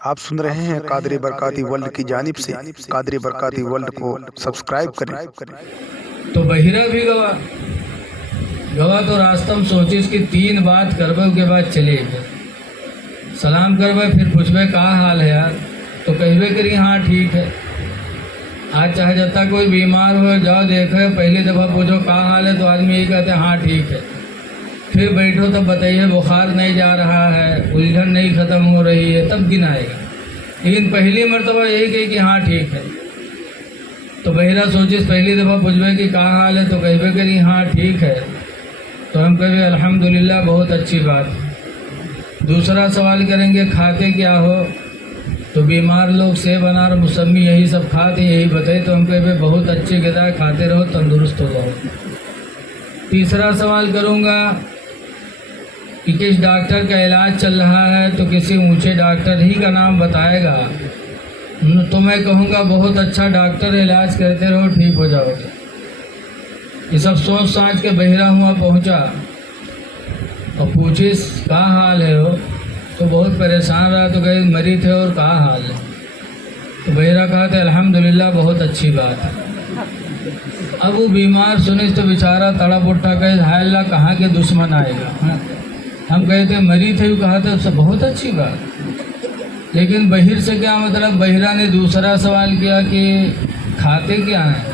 آپ سن رہے ہیں قادری برکاتی ورلڈ کی جانب سے۔ قادری برکاتی ورلڈ کو سبسکرائب کریں۔ تو بحیرہ بھی گوا تو راستم سوچیس کہ 3 بات کربے کے بعد چلے گئے، سلام کربے پھر پوچھبے کہا حال ہے یار، تو کہبے کری ہاں ٹھیک ہے۔ آج چاہے جتا کوئی بیمار ہو جاؤ دیکھو، پہلی دفعہ پوچھو کہا حال ہے تو آدمی یہی کہتے ہیں ہاں ٹھیک ہے۔ پھر بیٹھو تب بتائیے بخار نہیں جا رہا ہے، الجھن نہیں ختم ہو رہی ہے، تب گنائے گا، لیکن پہلی مرتبہ یہی کہی کہ ہاں ٹھیک ہے۔ تو بحیرہ سوچیس پہلی دفعہ پوچھبے کہ کہا حال ہے تو کہبے کری ہاں ٹھیک ہے، تو ہم کہبے الحمدللہ بہت اچھی بات ہے۔ دوسرا سوال کریں گے کھاتے کیا ہو، تو بیمار لوگ سیب انار موسمی یہی سب کھاتے یہی بتائے، تو ہم کہبے بہت اچھی غذا کھاتے رہو تندرست ہو جاؤ۔ تیسرا سوال کروں گا کہ کس ڈاکٹر کا علاج چل رہا ہے، تو کسی اونچے ڈاکٹر ہی کا نام بتائے گا، تو میں کہوں گا بہت اچھا ڈاکٹر، علاج کرتے رہو ٹھیک ہو جاؤ گے۔ یہ سب سوچ سانچ کے بحیرہ ہوا پہنچا اور پوچھیس کہا حال ہے ہو، تو بہت پریشان رہا، تو کہے مری تھے اور کہا حال ہے، تو بحیرہ کہا تھا الحمدللہ بہت اچھی بات ہے۔ اب وہ بیمار سنیس تو بیچارہ تڑپ اٹھا کہے ہائے اللہ کہاں کے دشمن آئے گا، ہم کہتے مری تھے، کہا تھا سب بہت اچھی بات، لیکن بحیر سے کیا مطلب۔ بحیرہ نے دوسرا سوال کیا کہ کھاتے کیا ہیں،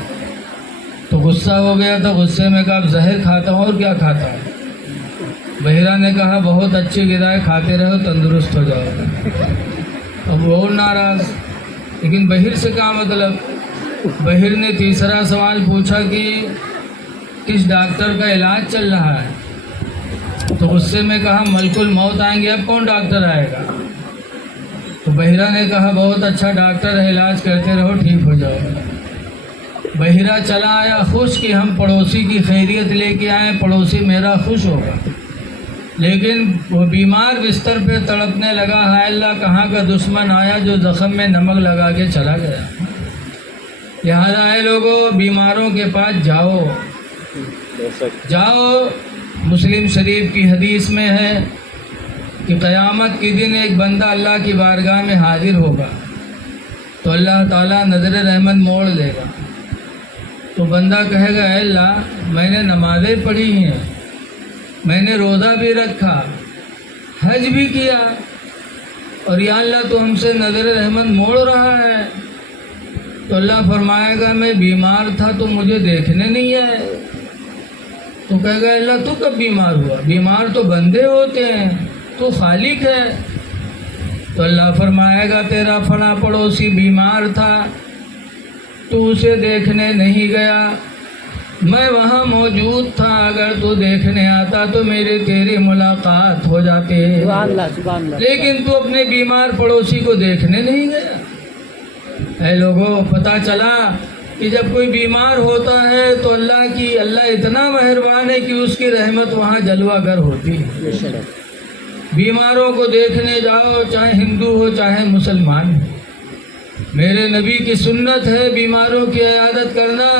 تو غصہ ہو گیا، تو غصے میں کہا زہر کھاتا ہوں اور کیا کھاتا ہوں۔ بحیرہ نے کہا بہت اچھی غذائیں کھاتے رہو تندرست ہو جاؤ گے۔ اب وہ ناراض، لیکن بحیر سے کیا مطلب۔ بحیر نے تیسرا سوال پوچھا کہ کس ڈاکٹر کا علاج چل رہا ہے، تو غصے میں کہا ملک الموت آئیں گے، اب کون ڈاکٹر آئے گا۔ تو بحیرہ نے کہا بہت اچھا ڈاکٹر ہے، علاج کرتے رہو ٹھیک ہو جاؤ گے۔ بحیرہ چلا آیا خوش کہ ہم پڑوسی کی خیریت لے کے آئے، پڑوسی میرا خوش ہوگا، لیکن وہ بیمار بستر پہ تڑپنے لگا، ہائے اللہ کہاں کا دشمن آیا جو زخم میں نمک لگا کے چلا گیا۔ لہٰذا اے لوگوں بیماروں کے پاس جاؤ جاؤ۔ مسلم شریف کی حدیث میں ہے کہ قیامت کے دن ایک بندہ اللہ کی بارگاہ میں حاضر ہوگا، تو اللہ تعالیٰ نظر رحمت موڑ لے گا، تو بندہ کہے گا اے اللہ میں نے نمازیں پڑھی ہیں، میں نے روزہ بھی رکھا، حج بھی کیا، اور یا اللہ تو ہم سے نظر رحمت موڑ رہا ہے۔ تو اللہ فرمائے گا میں بیمار تھا تو مجھے دیکھنے نہیں آئے۔ تو کہے گا اللہ تو کب بیمار ہوا، بیمار تو بندے ہوتے ہیں، تو خالق ہے۔ تو اللہ فرمائے گا تیرا فلاں پڑوسی بیمار تھا، تو اسے دیکھنے نہیں گیا، میں وہاں موجود تھا، اگر تو دیکھنے آتا تو میری تیری ملاقات ہو جاتی، لیکن تو اپنے بیمار پڑوسی کو دیکھنے نہیں گیا۔ اے لوگوں پتہ چلا کہ جب کوئی بیمار ہوتا ہے تو اللہ اتنا مہربان ہے کہ اس کی رحمت وہاں جلوہ گر ہوتی ہے۔ بیماروں کو دیکھنے جاؤ، چاہے ہندو ہو چاہے مسلمان ہو، میرے نبی کی سنت ہے بیماروں کی عیادت کرنا۔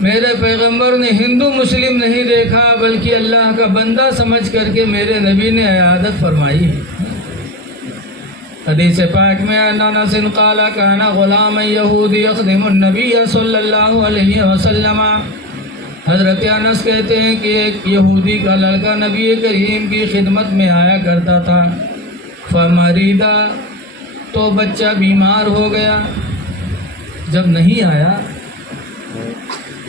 میرے پیغمبر نے ہندو مسلم نہیں دیکھا بلکہ اللہ کا بندہ سمجھ کر کے میرے نبی نے عیادت فرمائی۔ حدیث پاک میں انس قال کان غلام یہودی یخدم النبی صلی اللہ علیہ وسلم، حضرت انس کہتے ہیں کہ ایک یہودی کا لڑکا نبی کریم کی خدمت میں آیا کرتا تھا، فمریدا تو بچہ بیمار ہو گیا، جب نہیں آیا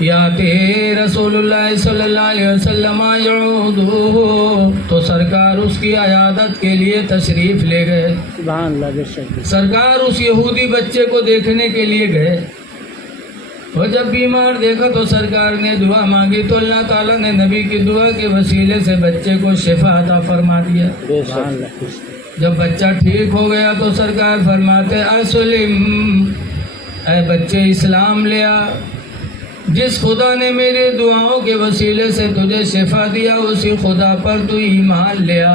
یاتے رسول اللہ صلی اللہ علیہ وسلم یعودو، تو سرکار اس کی عیادت کے لیے تشریف لے گئے۔ سبحان اللہ، بے شک سرکار اس یہودی بچے کو دیکھنے کے لیے گئے، اور جب بیمار دیکھا تو سرکار نے دعا مانگی، تو اللہ تعالیٰ نے نبی کی دعا کے وسیلے سے بچے کو شفا عطا فرما دیا۔ جب بچہ ٹھیک ہو گیا تو سرکار فرماتے اسلم، اے بچے اسلام لیا، جس خدا نے میری دعاؤں کے وسیلے سے تجھے شفا دیا اسی خدا پر تو ایمان لیا،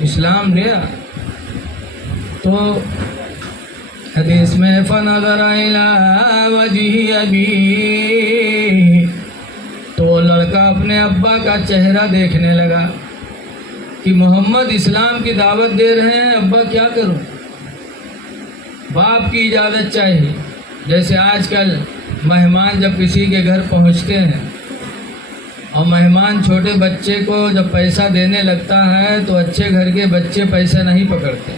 اسلام لیا۔ تو حدیث میں فنظر الی وجہ ابی، تو وہ لڑکا اپنے ابا کا چہرہ دیکھنے لگا کہ محمد اسلام کی دعوت دے رہے ہیں، ابا کیا کروں۔ باپ کی اجازت چاہیے. جیسے آج کل مہمان جب کسی کے گھر پہنچتے ہیں اور مہمان چھوٹے بچے کو جب پیسہ دینے لگتا ہے تو اچھے گھر کے بچے پیسہ نہیں پکڑتے.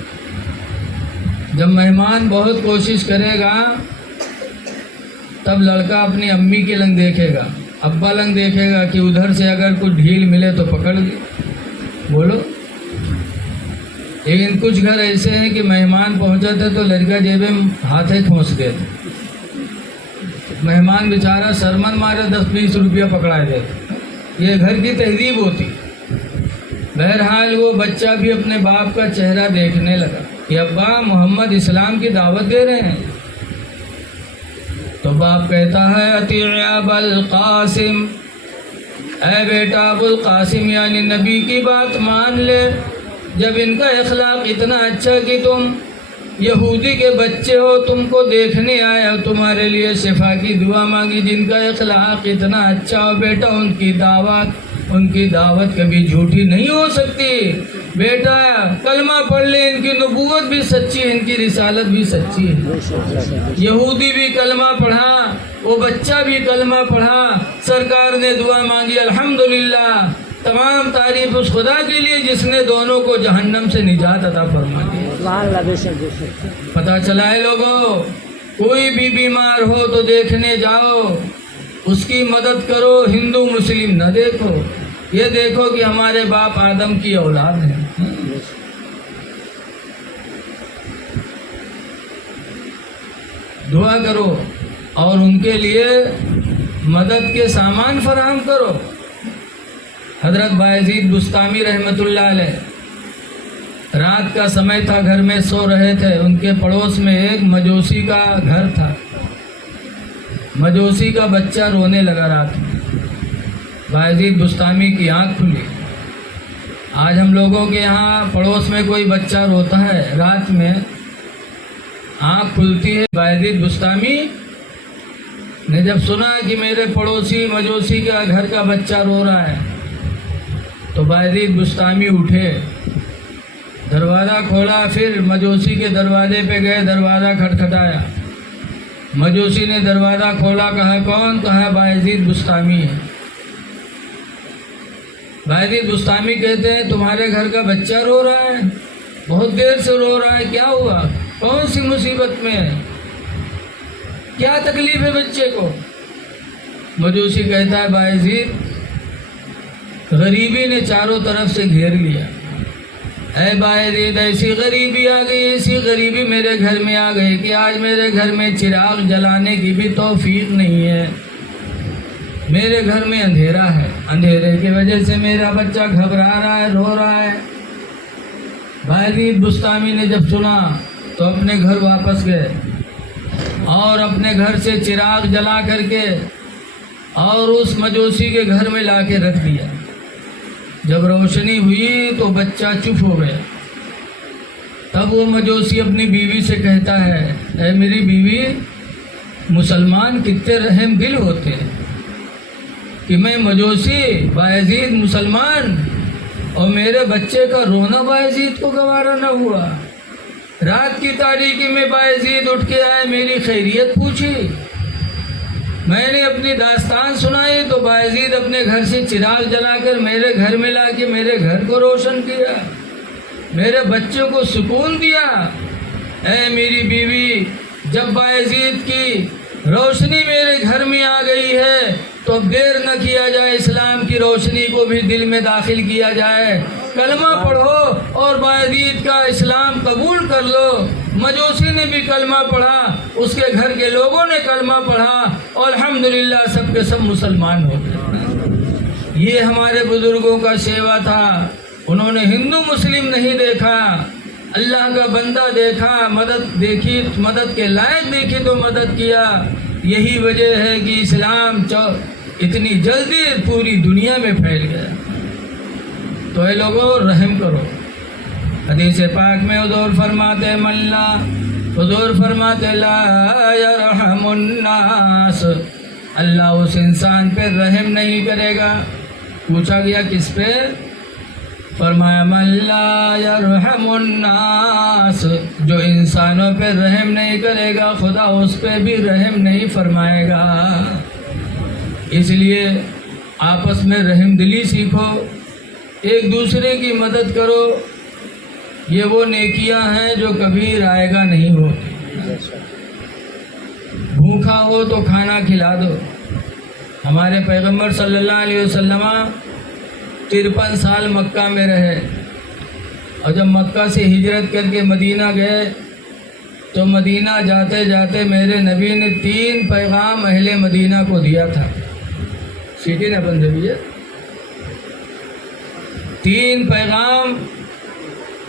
جب مہمان بہت کوشش کرے گا تب لڑکا اپنی امی کے لنگ دیکھے گا, ابا لنگ دیکھے گا کہ ادھر سے اگر کچھ ڈھیل ملے تو پکڑ لی. بولو. لیکن کچھ گھر ایسے ہیں کہ مہمان پہنچا تھے تو لڑکا جیبے ہاتھیں ٹھونس دیتے. مہمان بیچارہ سرمن مارے 10-20 روپیہ پکڑائے دیتے. یہ گھر کی تہذیب ہوتی. بہرحال وہ بچہ بھی اپنے باپ کا چہرہ دیکھنے لگا کہ ابا محمد اسلام کی دعوت دے رہے ہیں. تو باپ کہتا ہے اطیع ابا القاسم, اے بیٹا ابو القاسم یعنی نبی کی بات مان لے. جب ان کا اخلاق اتنا اچھا کہ تم یہودی کے بچے ہو, تم کو دیکھنے آئے اور تمہارے لیے شفا کی دعا مانگی, جن کا اخلاق اتنا اچھا ہو بیٹا ان کی دعوت کبھی جھوٹی نہیں ہو سکتی. بیٹا کلمہ پڑھ لے, ان کی نبوت بھی سچی ہے, ان کی رسالت بھی سچی ہے. یہودی بھی کلمہ پڑھا, وہ بچہ بھی کلمہ پڑھا. سرکار نے دعا مانگی, الحمدللہ تمام تعریف اس خدا کے لیے جس نے دونوں کو جہنم سے نجات عطا فرما دی. پتہ چلا ہے لوگوں, کوئی بھی بیمار ہو تو دیکھنے جاؤ, اس کی مدد کرو. ہندو مسلم نہ دیکھو, یہ دیکھو کہ ہمارے باپ آدم کی اولاد ہیں. دعا کرو اور ان کے لیے مدد کے سامان فراہم کرو. حضرت بایزید بستامی رحمۃ اللہ علیہ, رات کا سمے تھا, گھر میں سو رہے تھے. ان کے پڑوس میں ایک مجوسی کا گھر تھا. مجوسی کا بچہ رونے لگا رات میں. بایزید بستامی کی آنکھ کھلی. آج ہم لوگوں کے یہاں پڑوس میں کوئی بچہ روتا ہے, رات میں آنکھ کھلتی ہے. بایزید بستامی نے جب سنا کہ میرے پڑوسی مجوسی کا گھر کا بچہ رو رہا ہے تو بایزید بستامی اٹھے, دروازہ کھولا, پھر مجوسی کے دروازے پہ گئے, دروازہ کھٹکھٹایا. مجوسی نے دروازہ کھولا, کہا کون؟ کہا بایزید بستامی ہے. بایزید بستامی کہتے ہیں تمہارے گھر کا بچہ رو رہا ہے, بہت دیر سے رو رہا ہے, کیا ہوا؟ کون سی مصیبت میں ہے, کیا تکلیف ہے بچے کو؟ مجوسی کہتا ہے بایزید غریبی نے چاروں طرف سے گھیر لیا. اے بایزید ایسی غریبی آ گئی, ایسی غریبی میرے گھر میں آ گئی کہ آج میرے گھر میں چراغ جلانے کی بھی توفیق نہیں ہے. میرے گھر میں اندھیرا ہے, اندھیرے کی وجہ سے میرا بچہ گھبرا رہا ہے, رو رہا ہے. بایزید بستامی نے جب سنا تو اپنے گھر واپس گئے اور اپنے گھر سے چراغ جلا کر کے اور اس مجوسی کے گھر میں لا کے رکھ دیا. جب روشنی ہوئی تو بچہ چپ ہو گیا. تب وہ مجوسی اپنی بیوی سے کہتا ہے, اے میری بیوی, مسلمان کتنے رحم دل ہوتے ہیں کہ میں مجوسی, بایزید مسلمان, اور میرے بچے کا رونا بایزید کو گوارا نہ ہوا. رات کی تاریکی میں بایزید اٹھ کے آئے, میری خیریت پوچھی, میں نے اپنی داستان سنائی تو بایزید اپنے گھر سے چراغ جلا کر میرے گھر میں لا کے میرے گھر کو روشن کیا, میرے بچوں کو سکون دیا. اے میری بیوی, جب بایزید کی روشنی میرے گھر میں آ گئی ہے تو اب دیر نہ کیا جائے, اسلام کی روشنی کو بھی دل میں داخل کیا جائے. کلمہ پڑھو اور بایزید کا اسلام قبول کر لو. مجوسی نے بھی کلمہ پڑھا, اس کے گھر کے لوگوں نے کلمہ پڑھا اور الحمدللہ سب کے سب مسلمان ہو گئے. یہ ہمارے بزرگوں کا سیوا تھا. انہوں نے ہندو مسلم نہیں دیکھا, اللہ کا بندہ دیکھا, مدد دیکھی, مدد کے لائق دیکھی تو مدد کیا. یہی وجہ ہے کہ اسلام اتنی جلدی پوری دنیا میں پھیل گیا. تو اے لوگوں رحم کرو. حدیث پاک میں حضور فرماتے حضور فرماتے لا یرحم الناس, اللہ اس انسان پہ رحم نہیں کرے گا. پوچھا گیا کس پہ؟ فرمایا من لا یرحم الناس، جو انسانوں پہ رحم نہیں کرے گا خدا اس پہ بھی رحم نہیں فرمائے گا۔ اس لیے آپس میں رحم دلی سیکھو، ایک دوسرے کی مدد کرو، یہ وہ نیکیاں ہیں جو کبھی رائے گا نہیں ہو۔ بھوکا ہو تو کھانا کھلا دو۔ ہمارے پیغمبر صلی اللہ علیہ وسلم 53 سال مکہ میں رہے، اور جب مکہ سے ہجرت کر کے مدینہ گئے تو مدینہ جاتے جاتے میرے نبی نے 3 پیغام اہل مدینہ کو دیا تھا۔ سیٹی نہ بند ہے، 3 پیغام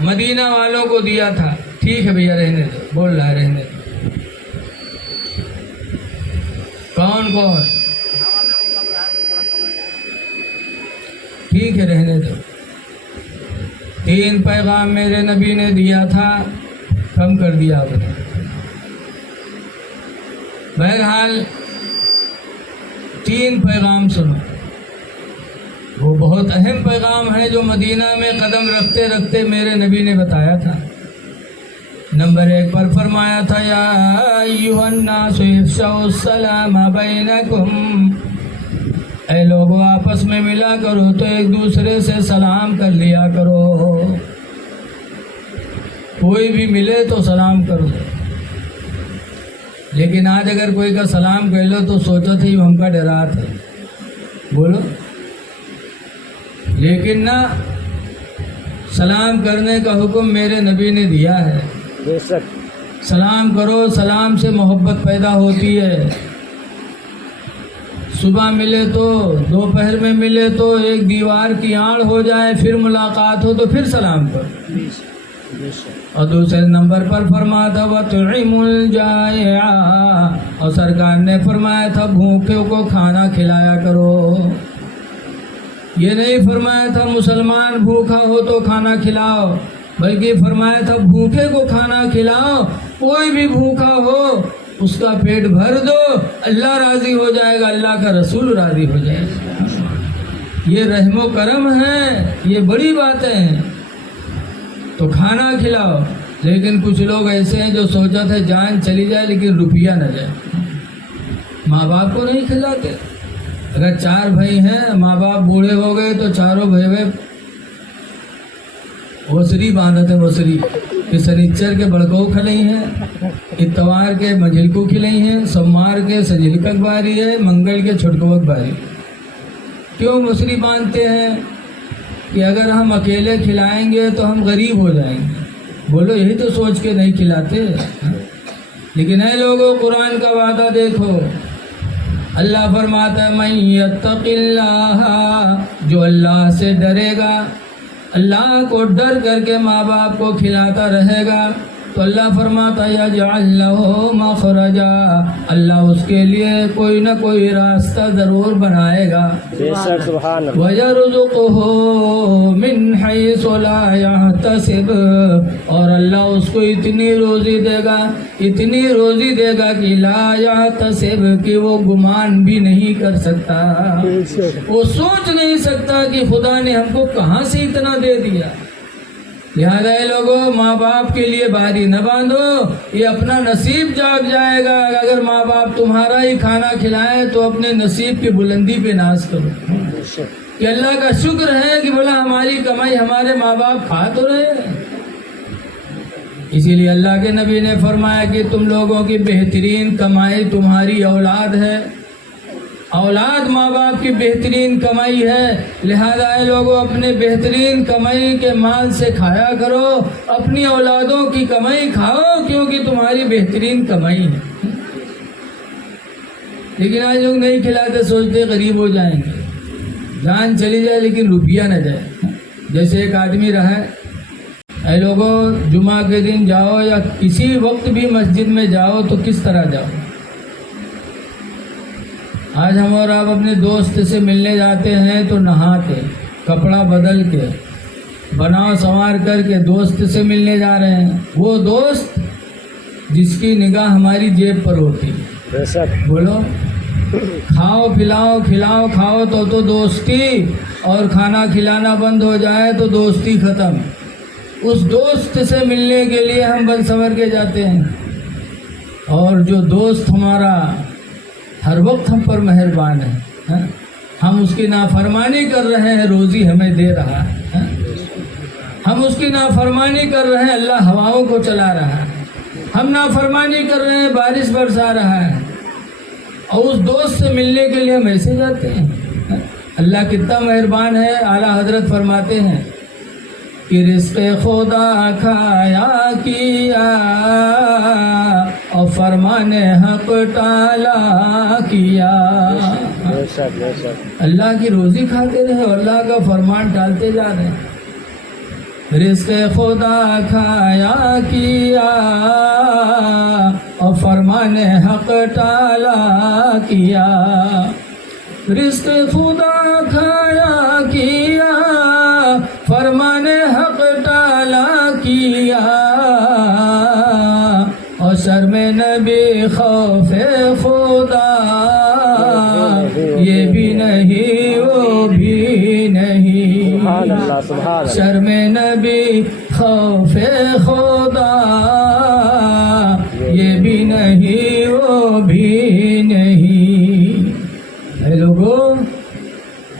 مدینہ والوں کو دیا تھا۔ ٹھیک ہے بھیا رہنے دو، بول رہا ہے رہنے دو۔ کون کون؟ ٹھیک ہے رہنے دو۔ 3 پیغام میرے نبی نے دیا تھا، کم کر دیا آپ نے۔ بہرحال 3 پیغام سنو، وہ بہت اہم پیغام ہے جو مدینہ میں قدم رکھتے رکھتے میرے نبی نے بتایا تھا۔ نمبر 1 پر فرمایا تھا یا ایھا الناس افشوا السلام بینکم، اے لوگوں آپس میں ملا کرو تو ایک دوسرے سے سلام کر لیا کرو، کوئی بھی ملے تو سلام کرو۔ لیکن آج اگر کوئی کا سلام کہہ لو تو سوچو تھے ہم کا ڈرات ہے، بولو۔ لیکن نہ، سلام کرنے کا حکم میرے نبی نے دیا ہے۔ سلام کرو، سلام سے محبت پیدا ہوتی ہے۔ صبح ملے تو، دوپہر میں ملے تو ایک دیوار کی آڑ ہو جائے، پھر ملاقات ہو تو پھر سلام کرو۔ اور دوسرے نمبر پر فرمایا تھا وَطْعِمُ الْجَائِعَ، اور سرکار نے فرمایا تھا بھوکوں کو کھانا کھلایا کرو۔ یہ نہیں فرمایا تھا مسلمان بھوکا ہو تو کھانا کھلاؤ، بلکہ فرمایا تھا بھوکے کو کھانا کھلاؤ، کوئی بھی بھوکا ہو اس کا پیٹ بھر دو، اللہ راضی ہو جائے گا، اللہ کا رسول راضی ہو جائے گا۔ یہ رحم و کرم ہے، یہ بڑی باتیں ہیں۔ تو کھانا کھلاؤ، لیکن کچھ لوگ ایسے ہیں جو سوچا تھا جان چلی جائے لیکن روپیہ نہ جائے، ماں باپ کو نہیں کھلاتے۔ اگر 4 بھائی ہیں، ماں باپ بوڑھے ہو گئے تو چاروں بھائی وسری باندھتے، وسری کہ سنیچر کے بڑکو کھلئی ہیں، اتوار کے مجلکو کھلئی ہیں، سمار کے سجلکک باری ہے، منگل کے چھٹکوک باری۔ کیوں وسری باندھتے ہیں؟ کہ اگر ہم اکیلے کھلائیں گے تو ہم غریب ہو جائیں گے۔ بولو یہی تو سوچ کے نہیں کھلاتے۔ لیکن اے لوگوں قرآن کا وعدہ دیکھو، اللہ فرماتا ہے من یتق اللہ، جو اللہ سے ڈرے گا، اللہ کو ڈر کر کے ماں باپ کو کھلاتا رہے گا تو اللہ فرماتا ہے یجعل لہ مخرجا، اللہ اس کے لیے کوئی نہ کوئی راستہ ضرور بنائے گا۔ وَيَرْزُقْهُ مِنْ حَيْثُ لَا يَحْتَسِبُ، اور اللہ اس کو اتنی روزی دے گا، اتنی روزی دے گا کہ لا يحتسب، کہ وہ گمان بھی نہیں کر سکتا، وہ سوچ نہیں سکتا کہ خدا نے ہم کو کہاں سے اتنا دے دیا۔ لہذا اے لوگوں ماں باپ کے لیے باری نہ باندھو، یہ اپنا نصیب جاگ جائے گا۔ اگر ماں باپ تمہارا ہی کھانا کھلائیں تو اپنے نصیب کی بلندی پہ ناز کرو کہ اللہ کا شکر ہے کہ بولا ہماری کمائی ہمارے ماں باپ کھا تو رہے۔ اسی لیے اللہ کے نبی نے فرمایا کہ تم لوگوں کی بہترین کمائی تمہاری اولاد ہے، اولاد ماں باپ کی بہترین کمائی ہے۔ لہذا اے لوگوں اپنے بہترین کمائی کے مال سے کھایا کرو، اپنی اولادوں کی کمائی کھاؤ، کیونکہ تمہاری بہترین کمائی ہے۔ لیکن آج لوگ نہیں کھلاتے، سوچتے غریب ہو جائیں گے، جان چلی جائے لیکن روپیہ نہ جائے۔ جیسے ایک آدمی رہا ہے، اے لوگوں جمعہ کے دن جاؤ یا کسی وقت بھی مسجد میں جاؤ تو کس طرح جاؤ؟ آج ہم اور آپ اپنے دوست سے ملنے جاتے ہیں تو نہا کے، کپڑا بدل کے، بنا سنوار کر کے دوست سے ملنے جا رہے ہیں، وہ دوست جس کی نگاہ ہماری جیب پر ہوتی ہے۔ بولو کھاؤ پلاؤ کھلاؤ کھاؤ تو دوستی، اور کھانا کھلانا بند ہو جائے تو دوستی ختم۔ اس دوست سے ملنے کے لیے ہم بن سنور کے جاتے ہیں، اور جو دوست ہمارا ہر وقت ہم پر مہربان ہے، ہم اس کی نافرمانی کر رہے ہیں، روزی ہمیں دے رہا ہے، ہم اس کی نافرمانی کر رہے ہیں، اللہ ہواؤں کو چلا رہا ہے، ہم نافرمانی کر رہے ہیں، بارش برسا رہا ہے، اور اس دوست سے ملنے کے لیے ہم ایسے جاتے ہیں۔ اللہ کتنا مہربان ہے۔ اعلیٰ حضرت فرماتے ہیں کہ رزق خدا کھایا کیا اور فرمان حق ٹالا کیا۔ اللہ کی روزی کھاتے رہے اور اللہ کا فرمان ٹالتے جا رہے ہیں۔ رزق خدا کھایا کیا اور فرمان حق ٹالا کیا، رزق خدا کھایا کیا فرمان حق ٹالا کیا، اور شرم نبی خوف خدا یہ بھی نہیں وہ بھی نہیں، شرم نبی خوف خدا یہ بھی نہیں وہ بھی نہیں۔ اے لوگوں،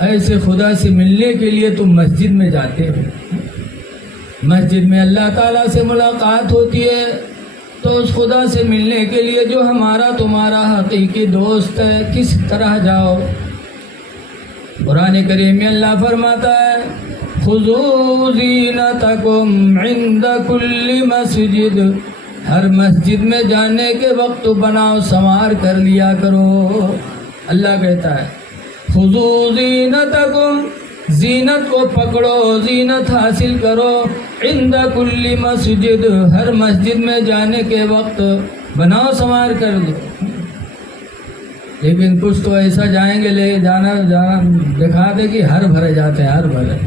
ایسے خدا سے ملنے کے لیے تم مسجد میں جاتے ہو، مسجد میں اللہ تعالیٰ سے ملاقات ہوتی ہے، تو اس خدا سے ملنے کے لیے جو ہمارا تمہارا حقیقی دوست ہے، کس طرح جاؤ؟ قرآن کریم میں اللہ فرماتا ہے خذوا زینتکم عند کل مسجد، ہر مسجد میں جانے کے وقت بناؤ سنوار کر لیا کرو۔ اللہ کہتا ہے خذوا زینتکم، زینت کو پکڑو، زینت حاصل کرو، عند کل مسجد، ہر مسجد میں جانے کے وقت بناؤ سنوار کر دو۔ لیکن کچھ تو ایسا جائیں گے لے جانا دکھا دے کہ ہر بھرے جاتے ہیں، ہر بھرے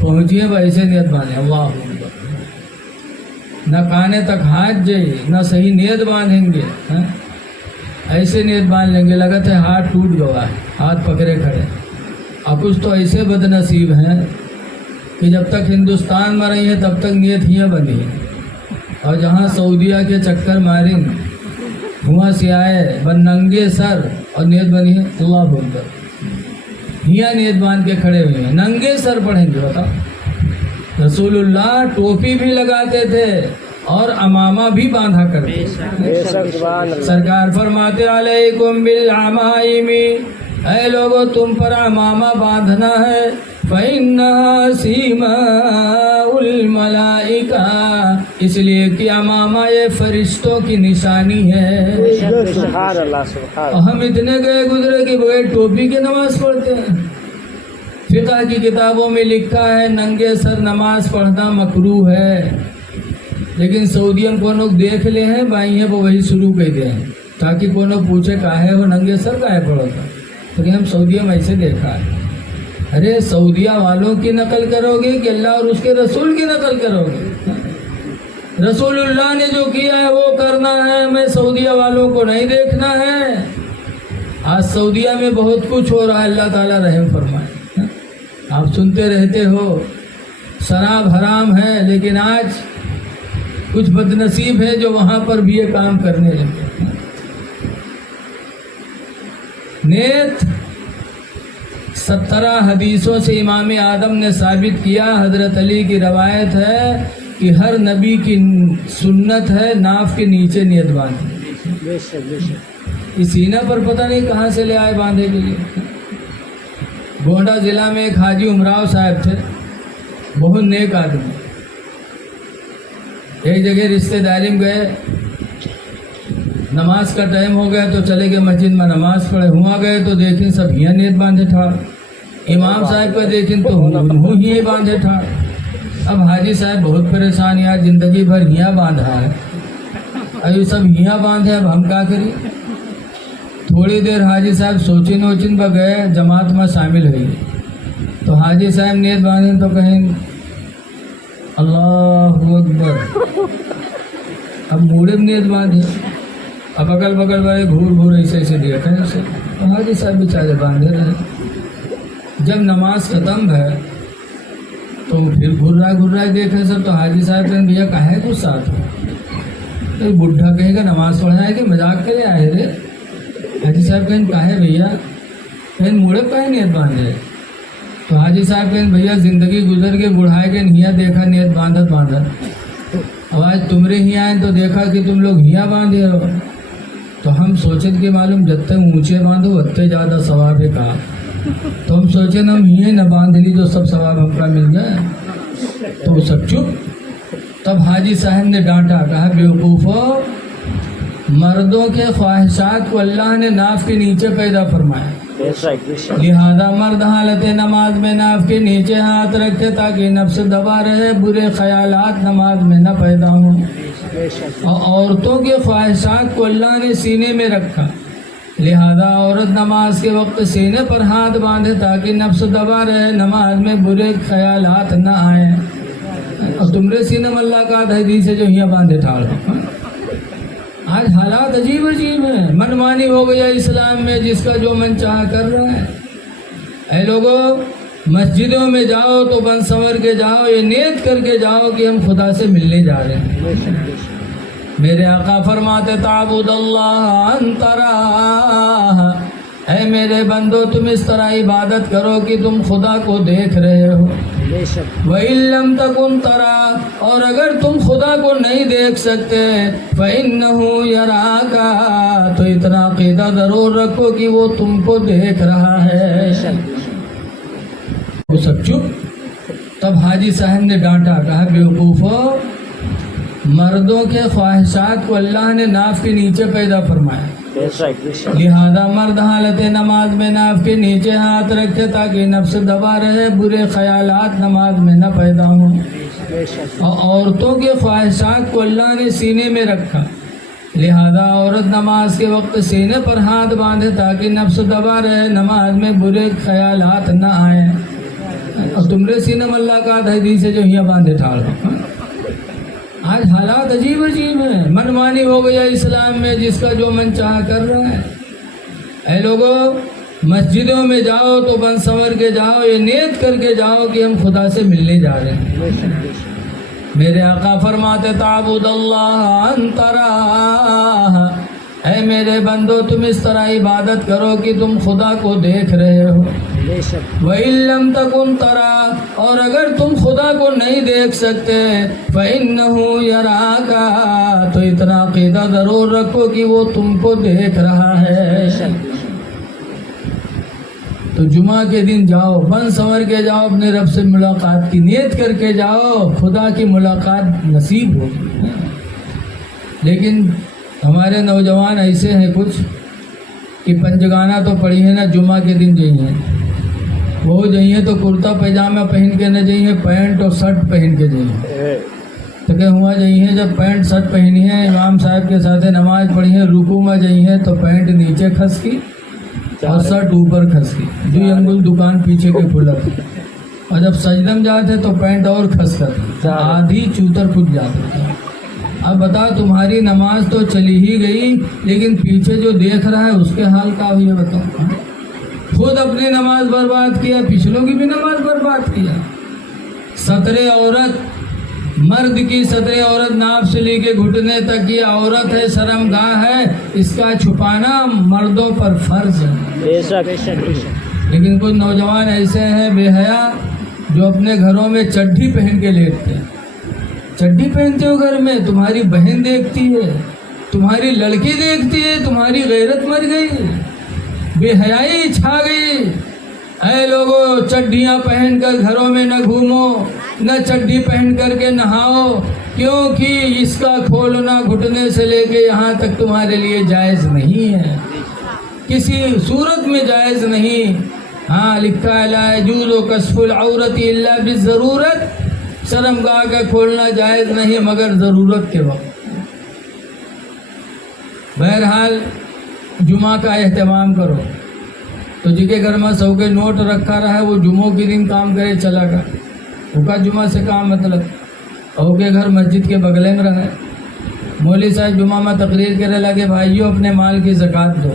پہنچیے وہ ایسے نیت باندھے، اللہ اکبر، نہ کانے تک ہاتھ جائے، نہ صحیح نیت باندھیں گے، ایسے نیت باندھ لیں گے، لگتا ہے ہاتھ ٹوٹ گیا ہے، ہاتھ پکڑے کھڑے۔ اب کچھ تو ایسے بد نصیب ہیں کہ جب تک ہندوستان میں رہی ہیں تب تک نیت ہیاں بندھی ہیں، اور جہاں سعودیہ کے چکر ماریں وہاں سے آئے ننگے سر اور نیت بنی ہے، اللہ بولتا ہیاں نیت باندھ کے کھڑے ہوئے ہیں، ننگے سر پڑھیں گے۔ بتاؤ، رسول اللہ ٹوپی بھی لگاتے تھے اور امامہ بھی باندھا کرتے تھے۔ سرکار فرماتے علیکم بالعمائم، اے لوگوں تم پر امامہ باندھنا ہے، فإنها سیماء الملائکہ، اس لیے کہ امامہ یہ فرشتوں کی نشانی ہے۔ اور ہم اتنے گئے گزرے کہ بغیر ٹوپی کے نماز پڑھتے ہیں۔ فقہ کی کتابوں میں لکھا ہے ننگے سر نماز پڑھنا مکروہ ہے، لیکن سعودیوں کو لوگ دیکھ لے ہیں بھائی ہیں وہ وہی شروع کر دیں تاکہ کو لوگ پوچھے کاہے وہ ننگے سر کاہے پڑھو تھا، تو کہ ہم سعودیہ میں ایسے دیکھا ہے۔ ارے سعودیہ والوں کی نقل کرو گے کہ اللہ اور اس کے رسول کی نقل کرو گے؟ رسول اللہ نے جو کیا ہے وہ کرنا ہے، ہمیں سعودیہ والوں کو نہیں دیکھنا ہے۔ آج سعودیہ میں بہت کچھ ہو رہا ہے، اللہ تعالیٰ رحم فرمائے۔ آپ سنتے رہتے ہو شراب حرام ہے، لیکن آج کچھ بد نصیب ہے جو وہاں پر بھی یہ کام کرنے لگے۔ نیت 17 حدیثوں سے امام اعظم نے ثابت کیا، حضرت علی کی روایت ہے کہ ہر نبی کی سنت ہے ناف کے نیچے نیت باندھے۔ اس سینہ پر پتہ نہیں کہاں سے لے آئے باندھے کے لیے۔ گونڈا ضلع میں ایک حاجی امراؤ صاحب تھے، بہت نیک آدمی، ایک جگہ رشتہ داری میں گئے، نماز کا ٹائم ہو گیا تو چلے گئے مسجد میں نماز پڑھے، ہوا گئے تو دیکھیں سب ہیاں نیت باندھے تھا، امام صاحب کا دیکھیں تو ہوں ہی باندھے تھا۔ اب حاجی صاحب بہت پریشان، یار زندگی بھر ہیاں باندھا ہے، ابھی سب ہیاں باندھے، اب ہم کیا کریں؟ تھوڑی دیر حاجی صاحب سوچن ووچن پر گئے، جماعت میں شامل ہوئی تو حاجی صاحب نیت باندھیں تو کہیں اللہ اکبر، اب موڑے میں نیت باندھے، اب اگل بگل والے گھور گھور ایسے ایسے دیکھیں، تو حاجی صاحب بیچارے باندھے رہے. جب نماز ختم ہے تو پھر گھر دیکھے سب. تو حاجی صاحب کہیں بھیا کہے غصہ آتا. تو بڈھا کہے گا نماز پڑھنا ہے کہ مذاق کے لیے آئے رے. حاجی صاحب کہیں کہے بھیا کہیں موڑے کہیں نیت باندھے. تو حاجی صاحب کہیں بھیا زندگی گزر کے بڑھائے کے ہیاں دیکھا نیت باندھت. اب آج تمرے ہی آئیں تو دیکھا کہ تم لوگ ہیاں باندھے ہو. تو ہم سوچت کہ معلوم جتنے اونچے باندھو اتنے زیادہ ثواب ہے. کہا تو ہم سوچے نا ہم ہی نہ باندھ لی تو سب ثواب ہم کا مل جائے. تو وہ سب چپ. تب حاجی صاحب نے ڈانٹا, کہا بیوقوفو, مردوں کے خواہشات کو اللہ نے ناف کے نیچے پیدا فرمایا, لہذا مرد حالت نماز میں ناف کے نیچے ہاتھ رکھے تاکہ نفس دبا رہے, برے خیالات نماز میں نہ پیدا ہوں. اور عورتوں کے خواہشات کو اللہ نے سینے میں رکھا, لہذا عورت نماز کے وقت سینے پر ہاتھ باندھے تاکہ نفس دبا رہے, نماز میں برے خیالات نہ آئیں. اور تمرے سینے میں اللہ کا حدیث ہے جو یہاں باندھے ٹھاڑ. آج حالات عجیب ہیں. منمانی ہو گیا اسلام میں, جس کا جو من چاہ کر رہا ہے. اے لوگو, مسجدوں میں جاؤ تو بن سنور کے جاؤ, یہ نیت کر کے جاؤ کہ ہم خدا سے ملنے جا رہے ہیں. میرے آقا فرماتے تعبد اللہ ان تراہ, اے میرے بندو تم اس طرح عبادت کرو کہ تم خدا کو دیکھ رہے ہو. وَإِن لَّمْ تَكُن تَرَىٰ, اور اگر تم خدا کو نہیں دیکھ سکتے, فَإِنَّهُ يَرَاكَ, تو اتنا عقیدہ ضرور رکھو کہ وہ تم کو دیکھ رہا ہے. وہ سب چپ. تب حاجی صاحب نے ڈانٹا, کہا بیوقوفو, مردوں کے خواہشات کو اللہ نے ناف کے نیچے پیدا فرمایا, لہذا مرد حالت نماز میں ناف کے نیچے ہاتھ رکھے تاکہ نفس دبا رہے, برے خیالات نماز میں نہ پیدا ہوں. اور عورتوں کے خواہشات کو اللہ نے سینے میں رکھا, لہذا عورت نماز کے وقت سینے پر ہاتھ باندھے تاکہ نفس دبا رہے, نماز میں برے خیالات نہ آئیں. اور تمرے سینے میں اللہ کا حدیث ہے جو یہاں باندھے ٹھاڑ. آج حالات عجیب ہیں. منمانی ہو گیا اسلام میں, جس کا جو من چاہ کر رہا ہے. اے لوگو, مسجدوں میں جاؤ تو بن سنور کے جاؤ, یہ نیت کر کے جاؤ کہ ہم خدا سے ملنے جا رہے ہیں. میرے آقا فرماتے تعبد اللہ ان تراہ, اے میرے بندو تم اس طرح عبادت کرو کہ تم خدا کو دیکھ رہے ہو. وَإِن لَّمْ تَكُن تَرَىٰ, اور اگر تم خدا کو نہیں دیکھ سکتے, فَإِنَّهُ يَرَاكَ, تو اتنا عقیدہ ضرور رکھو کہ وہ تم کو دیکھ رہا ہے. تو جمعہ کے دن جاؤ, بن سنور کے جاؤ, اپنے رب سے ملاقات کی نیت کر کے جاؤ, خدا کی ملاقات نصیب ہوگی. لیکن ہمارے نوجوان ایسے ہیں کچھ کہ پنجگانہ تو پڑھی ہے نا, جمعہ کے دن جائیے, وہ جائیے تو کرتا پائجامہ پہن کے نہ جائیے, پینٹ اور شرٹ پہن کے جائیے. تو کہ ہوا جائیے جب پینٹ شرٹ پہنی ہے, امام صاحب کے ساتھ نماز پڑھی ہے, رکوع میں جائیے تو پینٹ نیچے کھس کی اور شرٹ اوپر کھس کی, 2 انگل دکان پیچھے کے کھلا, اور جب سجدم جاتے تو پینٹ اور کھس کر آدھی چوتر پھٹ جاتے. اب بتا, تمہاری نماز تو چلی ہی گئی, لیکن پیچھے جو دیکھ رہا ہے اس کے حال کا ہوئی بتاؤ. خود اپنی نماز برباد کیا, پچھلوں کی بھی نماز برباد کیا. ستر عورت, مرد کی ستر عورت ناف سے لے کے گھٹنے تک کی عورت ہے, شرم گاہ ہے, اس کا چھپانا مردوں پر فرض ہے. لیکن کچھ نوجوان ایسے ہیں بے حیا جو اپنے گھروں میں چڈی پہن کے لیٹتے ہیں. چڈی پہنتے ہو گھر میں, تمہاری بہن دیکھتی ہے, تمہاری لڑکی دیکھتی ہے, تمہاری غیرت مر گئی, بے حیائی چھا گئی. اے لوگو, چڈیاں پہن کر گھروں میں نہ گھومو, نہ چڈی پہن کر کے نہاؤ, کیونکہ اس کا کھولنا گھٹنے سے لے کے یہاں تک تمہارے لیے جائز نہیں ہے, کسی صورت میں جائز نہیں. ہاں لکھا ہے لا یجوز کشف العورت الا بالضرورت, شرم گاہ کا کھولنا جائز نہیں مگر ضرورت کے وقت. بہرحال جمعہ کا اہتمام کرو. تو جن کے گھر میں 100 کے نوٹ رکھا رہا ہے وہ جمعوں کے دن کام کرے چلا گا, وہ کا جمعہ سے کام مطلب. اور کے گھر مسجد کے بغلے میں رہے, مولوی صاحب جمعہ میں تقریر کرے لگے بھائیوں اپنے مال کی زکوٰۃ دو,